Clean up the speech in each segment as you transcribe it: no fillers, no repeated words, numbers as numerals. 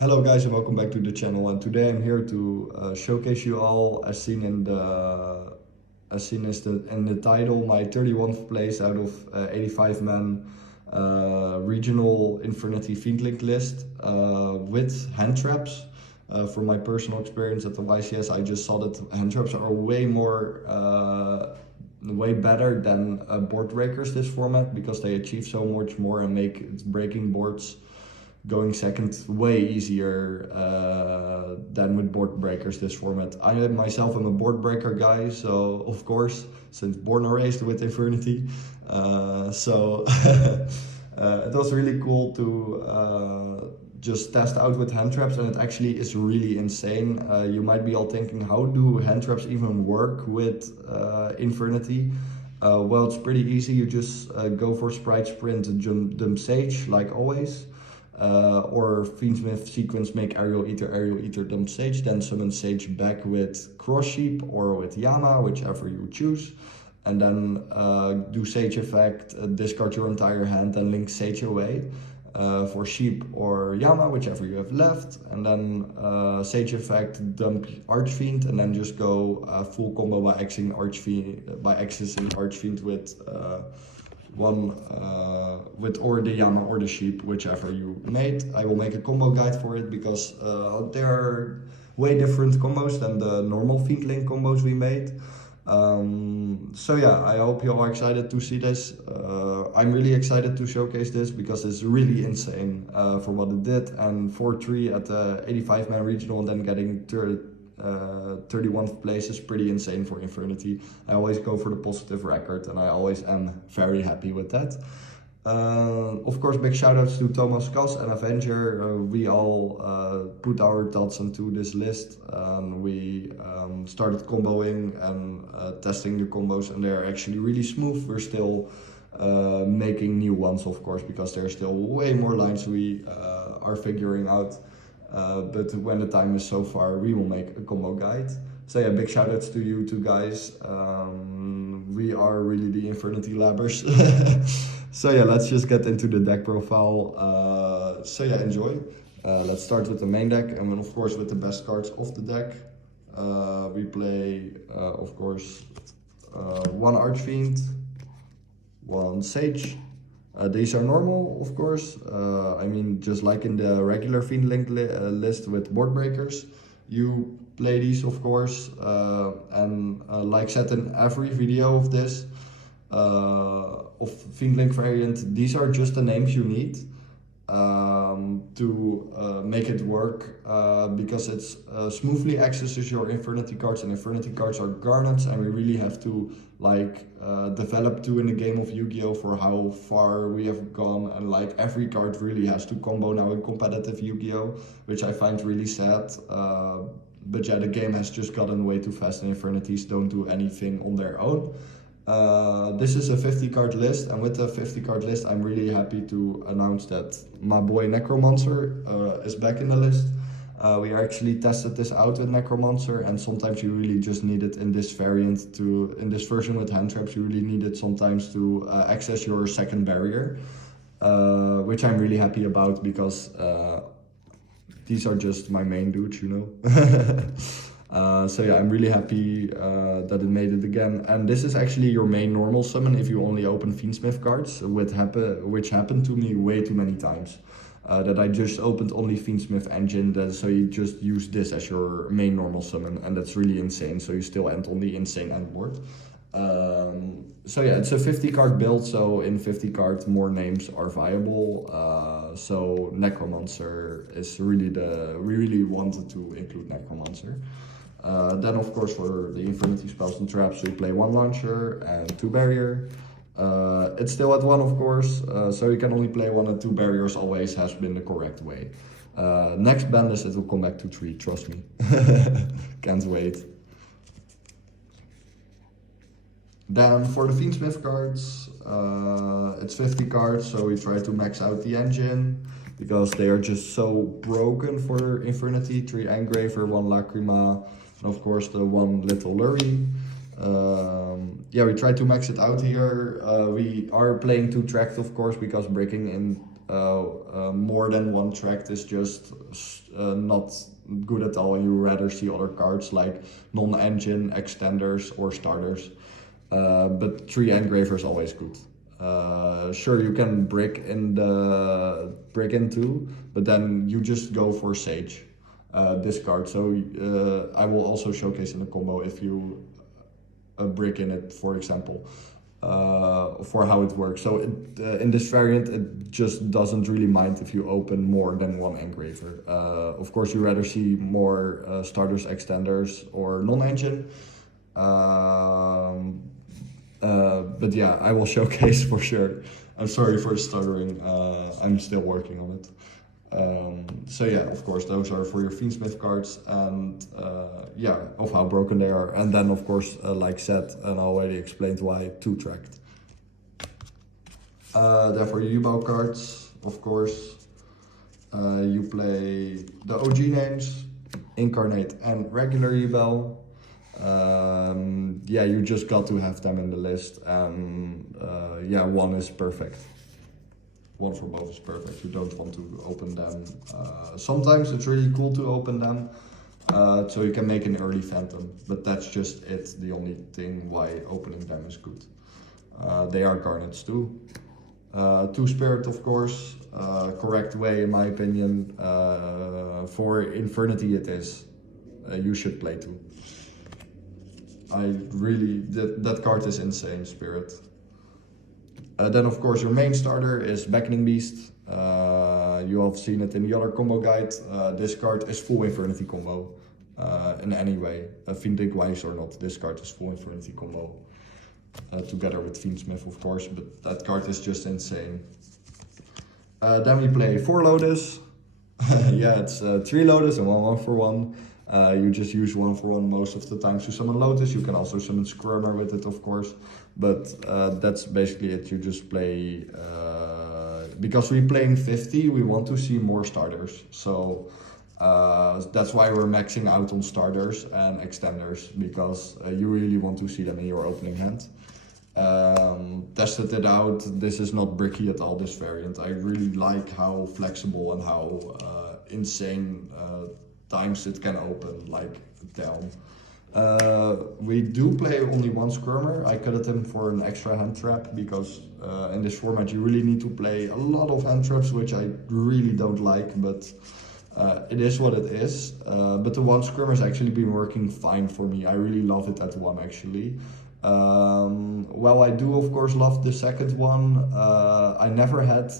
Hello guys and welcome back to the channel, and today I'm here to showcase you all as seen in the in the title, my 31st place out of 85 man regional Infernity Fiendlink list with Handtraps. From my personal experience at the YCS, I just saw that Handtraps are way better than board breakers this format, because they achieve so much more and make breaking boards going second way easier than with board breakers this format. I myself am a board breaker guy, so of course, since born and raised with Infernity, it was really cool to just test out with hand traps, and it actually is really insane. You might be all thinking, how do hand traps even work with Infernity? Well, it's pretty easy. You just go for Sprite Sprint, jump them Sage, like always. Or Fiendsmith sequence, make Aerial Eater, dump Sage, then summon Sage back with Cross Sheep or with Yama, whichever you choose. And then do Sage effect, discard your entire hand, and link Sage away for Sheep or Yama, whichever you have left. And then Sage effect, dump Archfiend, and then just go full combo by accessing Archfiend with with or the Yama or the Sheep, whichever you made. I will make a combo guide for it, because there are way different combos than the normal Fiendlink combos we made. So yeah, I hope you are excited to see this. I'm really excited to showcase this because it's really insane for what it did, and 4-3 at the 85 man regional and then getting 31st place is pretty insane for Infernity. I always go for the positive record, and I always am very happy with that. Of course, big shoutouts to Thomas, Cas and Avenger. We all put our thoughts into this list. We started comboing and testing the combos, and they're actually really smooth. We're still making new ones, of course, because there's still way more lines we are figuring out. But when the time is so far, we will make a combo guide. So yeah, big shoutouts to you two guys. We are really the Infernity labbers. So yeah, let's just get into the deck profile. So yeah, enjoy. Let's start with the main deck, and then of course with the best cards of the deck. We play, of course, one Archfiend, one Sage. These are normal, of course. I mean, just like in the regular Fiendlink list with board breakers, you play these, of course. And like said in every video of this, of Fiendlink variant, these are just the names you need to make it work, because it's smoothly accesses your Infernity cards, and Infernity cards are garnets, and we really have to like develop to in the game of Yu-Gi-Oh for how far we have gone, and like every card really has to combo now in competitive Yu-Gi-Oh, which I find really sad. But yeah, the game has just gotten way too fast, and Infernities don't do anything on their own. This is a 50 card list, and with the 50 card list, I'm really happy to announce that my boy Necromancer is back in the list. We actually tested this out with Necromancer, and sometimes you really just need it in this variant in this version with Handtraps, you really need it sometimes to access your second barrier, which I'm really happy about, because these are just my main dudes, you know. So yeah, I'm really happy that it made it again. And this is actually your main normal summon if you only open Fiendsmith cards, which happened to me way too many times. That I just opened only Fiendsmith engine, so you just use this as your main normal summon, and that's really insane. So you still end on the insane end board. So yeah, it's a 50 card build, so in 50 cards more names are viable. So Necromancer is really we really wanted to include Necromancer. Then of course for the Infernity spells and traps, we play one launcher and two barrier. It's still at one, of course, so you can only play one and two barriers, always has been the correct way. Next ban list, it will come back to 3, trust me. Can't wait. Then for the Fiendsmith cards, it's 50 cards, so we try to max out the engine, because they are just so broken for Infernity. 3 Engraver, 1 Lacrima, and of course the 1 Little Lurry. Yeah, we try to max it out here. We are playing 2 tracked, of course, because breaking in more than one tracked is just not good at all. You rather see other cards like non-engine, extenders, or starters. But 3 engraver is always good. Sure, you can break in two, but then you just go for Sage, this card. So I will also showcase in the combo if you brick in it, for example, for how it works. So in this variant, it just doesn't really mind if you open more than 1 engraver. Of course, you rather see more starters, extenders, or non-engine. But yeah, I will showcase for sure. I'm sorry for stuttering, I'm still working on it. So yeah, of course, those are for your Fiendsmith cards, and yeah, of how broken they are. And then of course, like said and already explained, why 2 tracked. Then for Yubo cards, of course, you play the OG names, Incarnate and regular Yubel. Yeah, you just got to have them in the list, and yeah, 1 is perfect. 1 for both is perfect. You don't want to open them. Sometimes it's really cool to open them, so you can make an early Phantom, but that's just it. The only thing why opening them is good. They are Garnets too. 2 Spirit, of course, correct way in my opinion. For Infernity it is. You should play 2. That card is insane, Spirit. Then of course your main starter is Beckoning Beast. You have seen it in the other combo guide. This card is full Infernity combo in any way. Fiendlink wise or not, this card is full Infernity combo. Together with Fiendsmith of course, but that card is just insane. Then we play 4 Lotus. Yeah, it's 3 Lotus and 1 for 1. You just use 1 for 1 most of the time to summon Lotus. You can also summon Squirmer with it, of course. But that's basically it. You just play... because we play in 50, we want to see more starters. So that's why we're maxing out on starters and extenders. Because you really want to see them in your opening hand. Tested it out. This is not bricky at all, this variant. I really like how flexible and how insane times it can open, like down. We do play only 1 Squirmer. I cut it in for an extra hand trap because in this format you really need to play a lot of hand traps, which I really don't like, but it is what it is. But the 1 Squirmer has actually been working fine for me. I really love it at 1 actually. Well, I do of course love the second one. I never had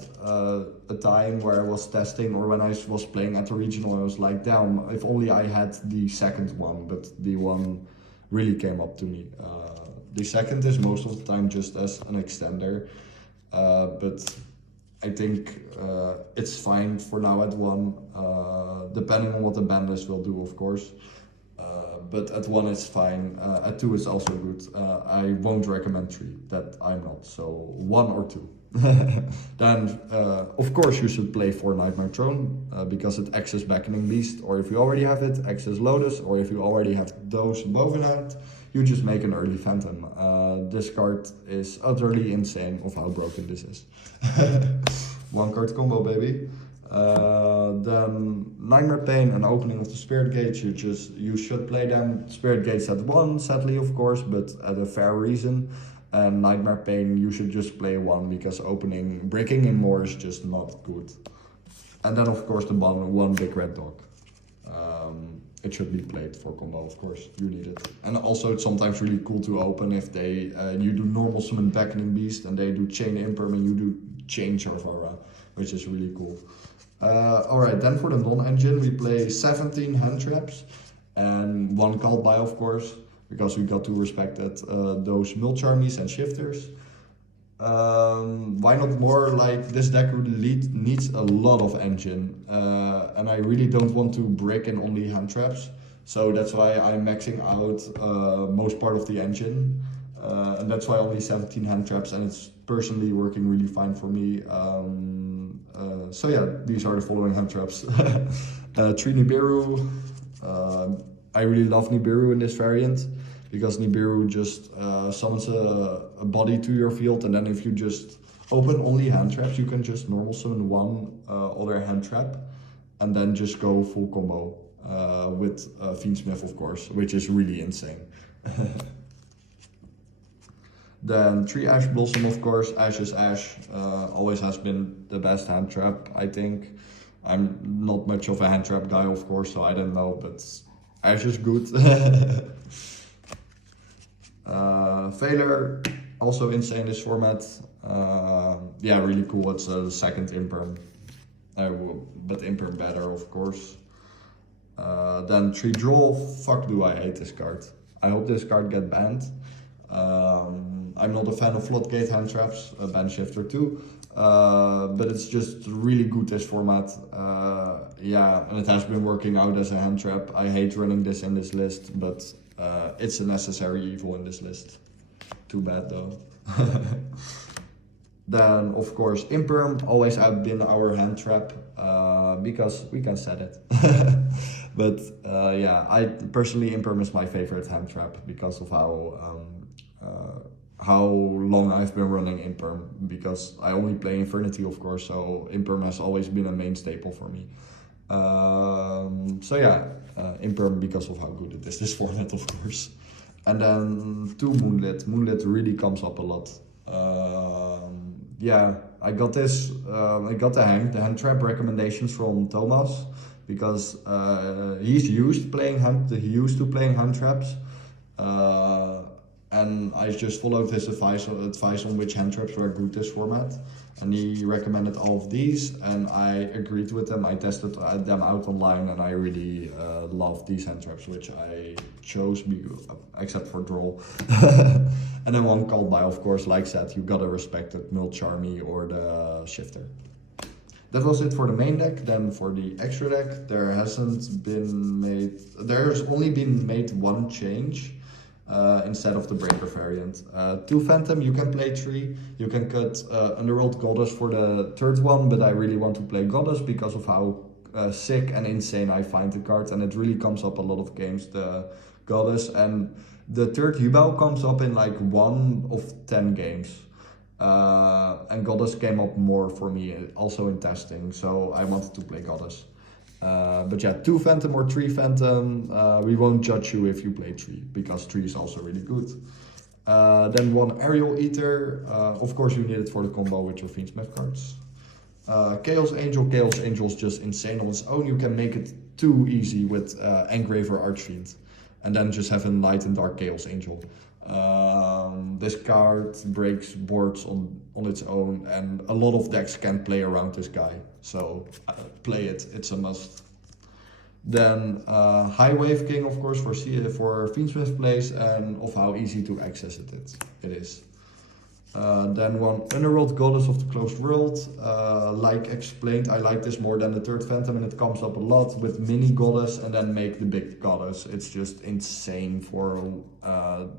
a time where I was testing or when I was playing at the regional I was like, damn, if only I had the second one, but the one really came up to me. The second is most of the time just as an extender, but I think it's fine for now at 1, depending on what the ban list will do of course. But at 1 it's fine, at 2 it's also good. I won't recommend 3, that I'm not, so 1 or 2. Then of course you should play 4 Nightmare Throne, because it acts as Beckoning Beast, or if you already have it, acts as Lotus, or if you already have those both in hand, you just make an early Phantom. This card is utterly insane of how broken this is. 1 card combo, baby. Then Nightmare Pain and Opening of the Spirit Gates, you should play them. Spirit Gates at 1, sadly of course, but at a fair reason. And Nightmare Pain, you should just play 1 because breaking in more is just not good. And then of course the 1 Big Red Dog. It should be played for combo, of course, you need it. And also it's sometimes really cool to open if you do normal summon Beckoning Beast and they do Chain Imperm and you do Chain Charvara, which is really cool. Alright, then for the non-engine we play 17 Handtraps and 1 Called By, of course, because we got to respect that those mulch-armies and shifters. Why not more? Like, this deck really needs a lot of engine, and I really don't want to break in only Handtraps, so that's why I'm maxing out most part of the engine, and that's why only 17 Handtraps, and it's personally working really fine for me. So yeah, these are the following Handtraps. 3 Nibiru. I really love Nibiru in this variant because Nibiru just summons a body to your field, and then if you just open only hand traps, you can just normal summon one other hand trap and then just go full combo with Fiendsmith, of course, which is really insane. Then 3 Ash Blossom, of course. Ash is Ash. Always has been the best hand trap, I think. I'm not much of a hand trap guy, of course, so I don't know, but Ash is good. Failure, also insane this format. Yeah, really cool. It's a second Imperm. But Imperm better, of course. Then 3 Draw. Fuck, do I hate this card. I hope this card get banned. I'm not a fan of Floodgate hand traps, Ban Shifter too, but it's just really good this format. Yeah, and it has been working out as a hand trap. I hate running this in this list, but it's a necessary evil in this list. Too bad though. Then of course Imperm always have been our hand trap because we can set it. But yeah, I personally Imperm is my favorite hand trap because of how long I've been running Imperm, because I only play Infernity, of course, so Imperm has always been a main staple for me. So yeah, Imperm because of how good it is, this format, of course. And then 2 Moonlit. Moonlit really comes up a lot. Yeah, I got this, I got the hand trap recommendations from Thomas, because he used to playing hand traps. And I just followed his advice on which hand traps were good this format, and he recommended all of these, and I agreed with them. I tested them out online, and I really love these hand traps, which I chose, except for Droll. And then 1 called by, of course, like said, you gotta respect it, Mult Charmy or the Shifter. That was it for the main deck. Then for the extra deck, there's only been made 1 change. Instead of the Breaker variant. 2 Phantom, you can play 3. You can cut Underworld Goddess for the 3rd one, but I really want to play Goddess because of how sick and insane I find the card, and it really comes up a lot of games, the Goddess. And the 3rd Yubao comes up in like 1 of 10 games. And Goddess came up more for me, also in testing, so I wanted to play Goddess. But yeah, 2 Phantom or 3 Phantom, we won't judge you if you play 3, because 3 is also really good. Then 1 Aerial Eater, of course you need it for the combo with your Fiendsmith cards. Chaos Angel is just insane on its own. You can make it too easy with Engraver Archfiend, and then just have a Light and Dark Chaos Angel. This card breaks boards on its own, and a lot of decks can play around this guy, so play it, it's a must. Then High Wave King, of course, for Fiendsmith plays, and of how easy to access it is. Then 1 Underworld Goddess of the Closed World. Like explained, I like this more than the 3rd Phantom, and it comes up a lot with mini Goddess and then make the big Goddess. It's just insane for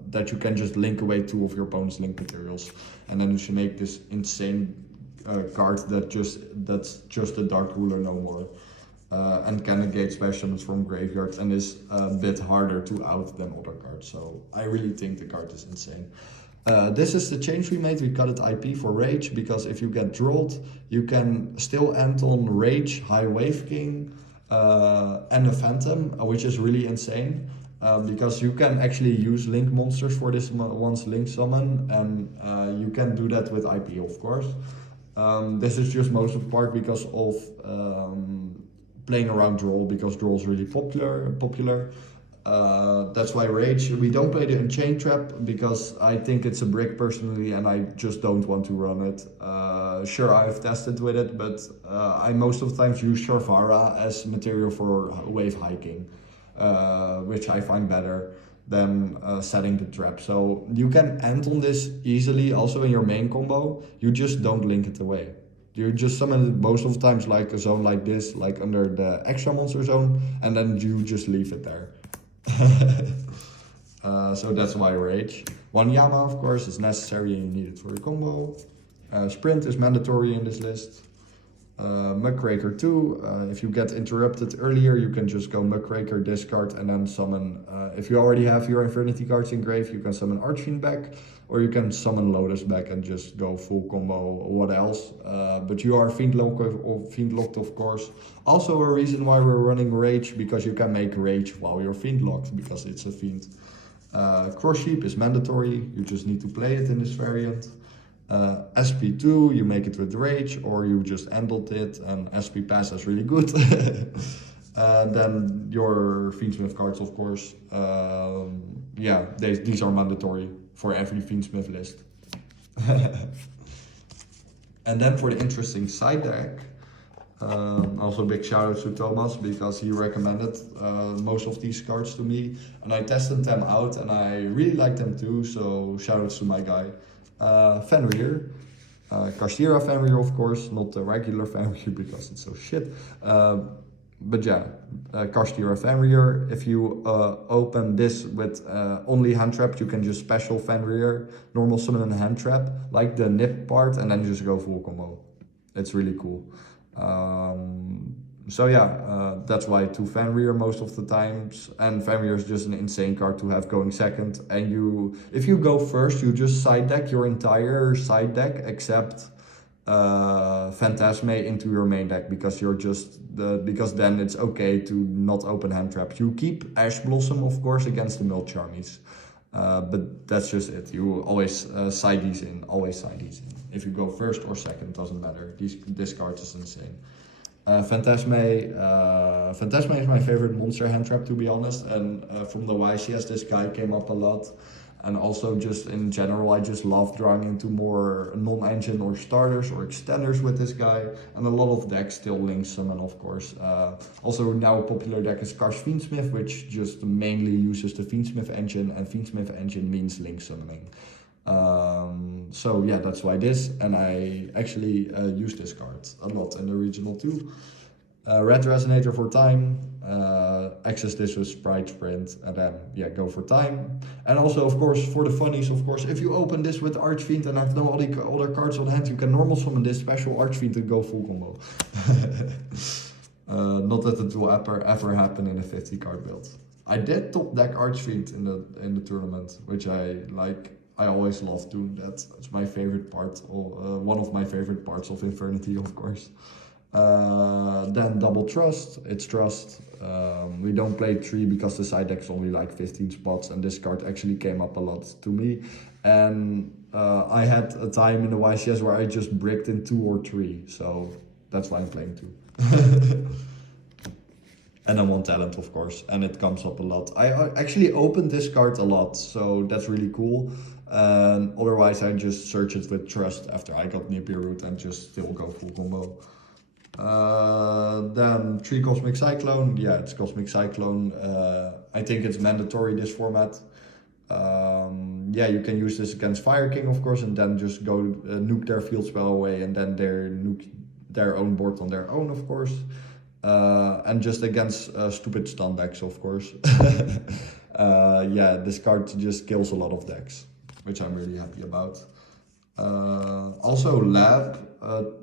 that you can just link away 2 of your opponent's link materials, and then you should make this insane card that's just a Dark Ruler no more. And can negate special summons from graveyards, and is a bit harder to out than other cards, so I really think the card is insane. This is the change we made. We cut it IP for Rage, because if you get drolled, you can still end on Rage, High Wave King, and a Phantom, which is really insane. Because you can actually use link monsters for this one's link summon, and you can do that with IP, of course. This is just most of the part because of playing around Droll, because Droll is really popular. That's why Rage, we don't play the Unchained Trap, because I think it's a brick personally, and I just don't want to run it. Sure, I've tested with it, but I most of the times use Sharvara as material for wave hiking, which I find better than setting the trap. So you can end on this easily also in your main combo, you just don't link it away. You just summon it most of the times like a zone like this, like under the extra monster zone, and then you just leave it there. So that's why Rage. 1 Yama, of course, is necessary and you need it for the combo. Sprint is mandatory in this list. Muckraker 2, if you get interrupted earlier, you can just go Muckraker, discard, and then summon. If you already have your Infernity cards in grave, you can summon Archfiend back, or you can summon Lotus back and just go full combo, what else. But you are Fiendlocked, of course. Also a reason why we're running Rage, because you can make Rage while you're Fiendlocked, because it's a Fiend. Cross Sheep is mandatory, you just need to play it in this variant. SP2, you make it with Rage, or you just handled it, and SP Pass is really good. Then your Fiendsmith cards, of course. Yeah, these are mandatory for every Fiendsmith list. And then for the interesting side deck, also big shout out to Thomas, because he recommended most of these cards to me, and I tested them out and I really like them too, so shout outs to my guy. Fenrir, Kashtira Fenrir, of course, not the regular Fenrir because it's so shit. But yeah, Kashtira Fenrir. If you open this with only Handtrap, you can just special Fenrir, normal summon a Handtrap, like the nip part, and then just go full combo. It's really cool. So yeah, that's why to Fenrir most of the times, and Fenrir is just an insane card to have going second. And if you go first, you just side deck your entire side deck except Phantasme into your main deck, because because then it's okay to not open Handtrap. You keep Ash Blossom, of course, against the Milch armies, but that's just it. You always side these in, If you go first or second, doesn't matter. This card is insane. Phantasme is my favorite monster Handtrap, to be honest, and from the YCS this guy came up a lot, and also just in general I just love drawing into more non-engine or starters or extenders with this guy, and a lot of decks still link summon, of course. Also now a popular deck is Karsh Fiendsmith, which just mainly uses the Fiendsmith engine, and Fiendsmith engine means link summoning. So yeah, that's why this, and I actually use this card a lot in the regional too. Red Resonator for time, access this with Sprite Sprint, and then yeah, go for time. And also, of course, for the funnies, of course, if you open this with Archfiend and have no other cards on hand, you can normal summon this special Archfiend and go full combo. Not that it will ever happen in a 50 card build. I did top deck Archfiend in the tournament, which I like. I always love doing that. It's my favorite part, or one of my favorite parts of Infernity, of course. Then double trust, it's trust. We don't play 3 because the side deck's only like 15 spots, and this card actually came up a lot to me. And I had a time in the YCS where I just bricked in 2 or 3, so that's why I'm playing 2. And then 1 talent, of course, and it comes up a lot. I actually opened this card a lot, so that's really cool. Otherwise, I just search it with trust after I got Nippy Root and just still go full combo. Then 3 Cosmic Cyclone. Yeah, it's Cosmic Cyclone. I think it's mandatory, this format. Yeah, you can use this against Fire King, of course, and then just go nuke their field spell away, and then they nuke their own board on their own, of course. And just against stupid stun decks, of course. Yeah, this card just kills a lot of decks, which I'm really happy about. Also, Lab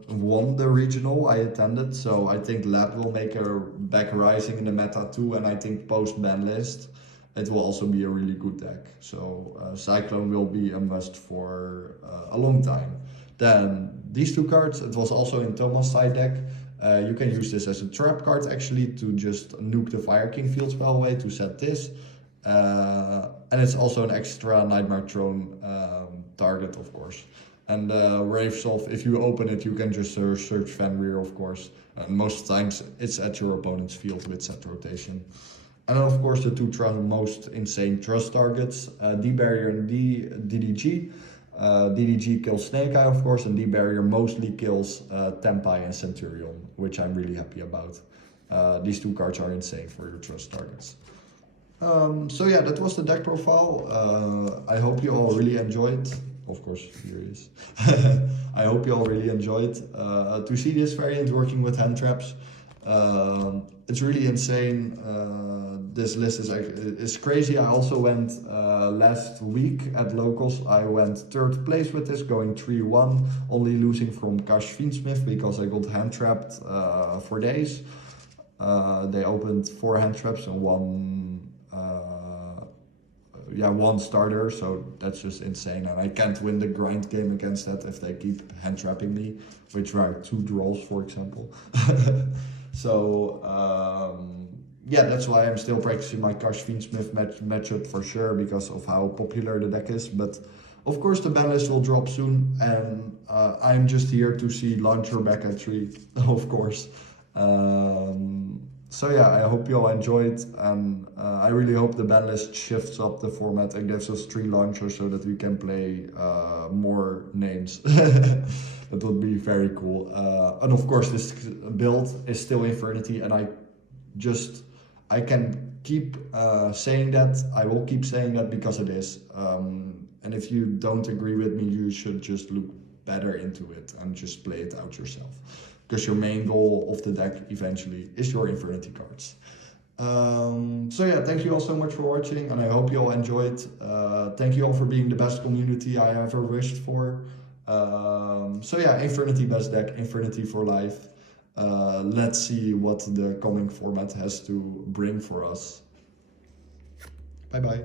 won the regional I attended, so I think Lab will make a back rising in the meta too, and I think post ban list it will also be a really good deck. So Cyclone will be a must for a long time. Then these 2 cards, it was also in Thomas' side deck. You can use this as a trap card actually to just nuke the Fire King field spell away to set this. And it's also an extra Nightmare Throne target, of course. And Rave Solve, if you open it, you can just search Fenrir, of course. Most times it's at your opponent's field with set rotation. And then, of course, the 2 most insane trust targets, D-Barrier and DDG. DDG kills Snake Eye, of course, and D-Barrier mostly kills Tempai and Centurion, which I'm really happy about. These 2 cards are insane for your trust targets. So yeah, that was the deck profile. I hope you all really enjoyed. Of course, here he is. I hope you all really enjoyed to see this variant working with Handtraps. It's really insane. This list is crazy. I also went last week at locals. I went third place with this, going 3-1, only losing from Cash Fiendsmith because I got hand trapped for days. They opened 4 hand traps and one starter, so that's just insane, and I can't win the grind game against that if they keep hand trapping me, which are 2 draws, for example. So yeah, that's why I'm still practicing my Cash Fiendsmith matchup for sure, because of how popular the deck is. But of course the ban list will drop soon, and I'm just here to see Launcher back at 3, of course. So yeah, I hope you all enjoyed, and I really hope the ban list shifts up the format and gives us 3 launchers so that we can play more names. That would be very cool. And of course this build is still Infernity, and I can keep saying that. I will keep saying that because it is. And if you don't agree with me, you should just look better into it and just play it out yourself. Because your main goal of the deck eventually is your Infernity cards. So yeah, thank you all so much for watching, and I hope you all enjoyed. Thank you all for being the best community I ever wished for. So yeah, Infernity best deck, Infernity for life. Let's see what the coming format has to bring for us. Bye bye.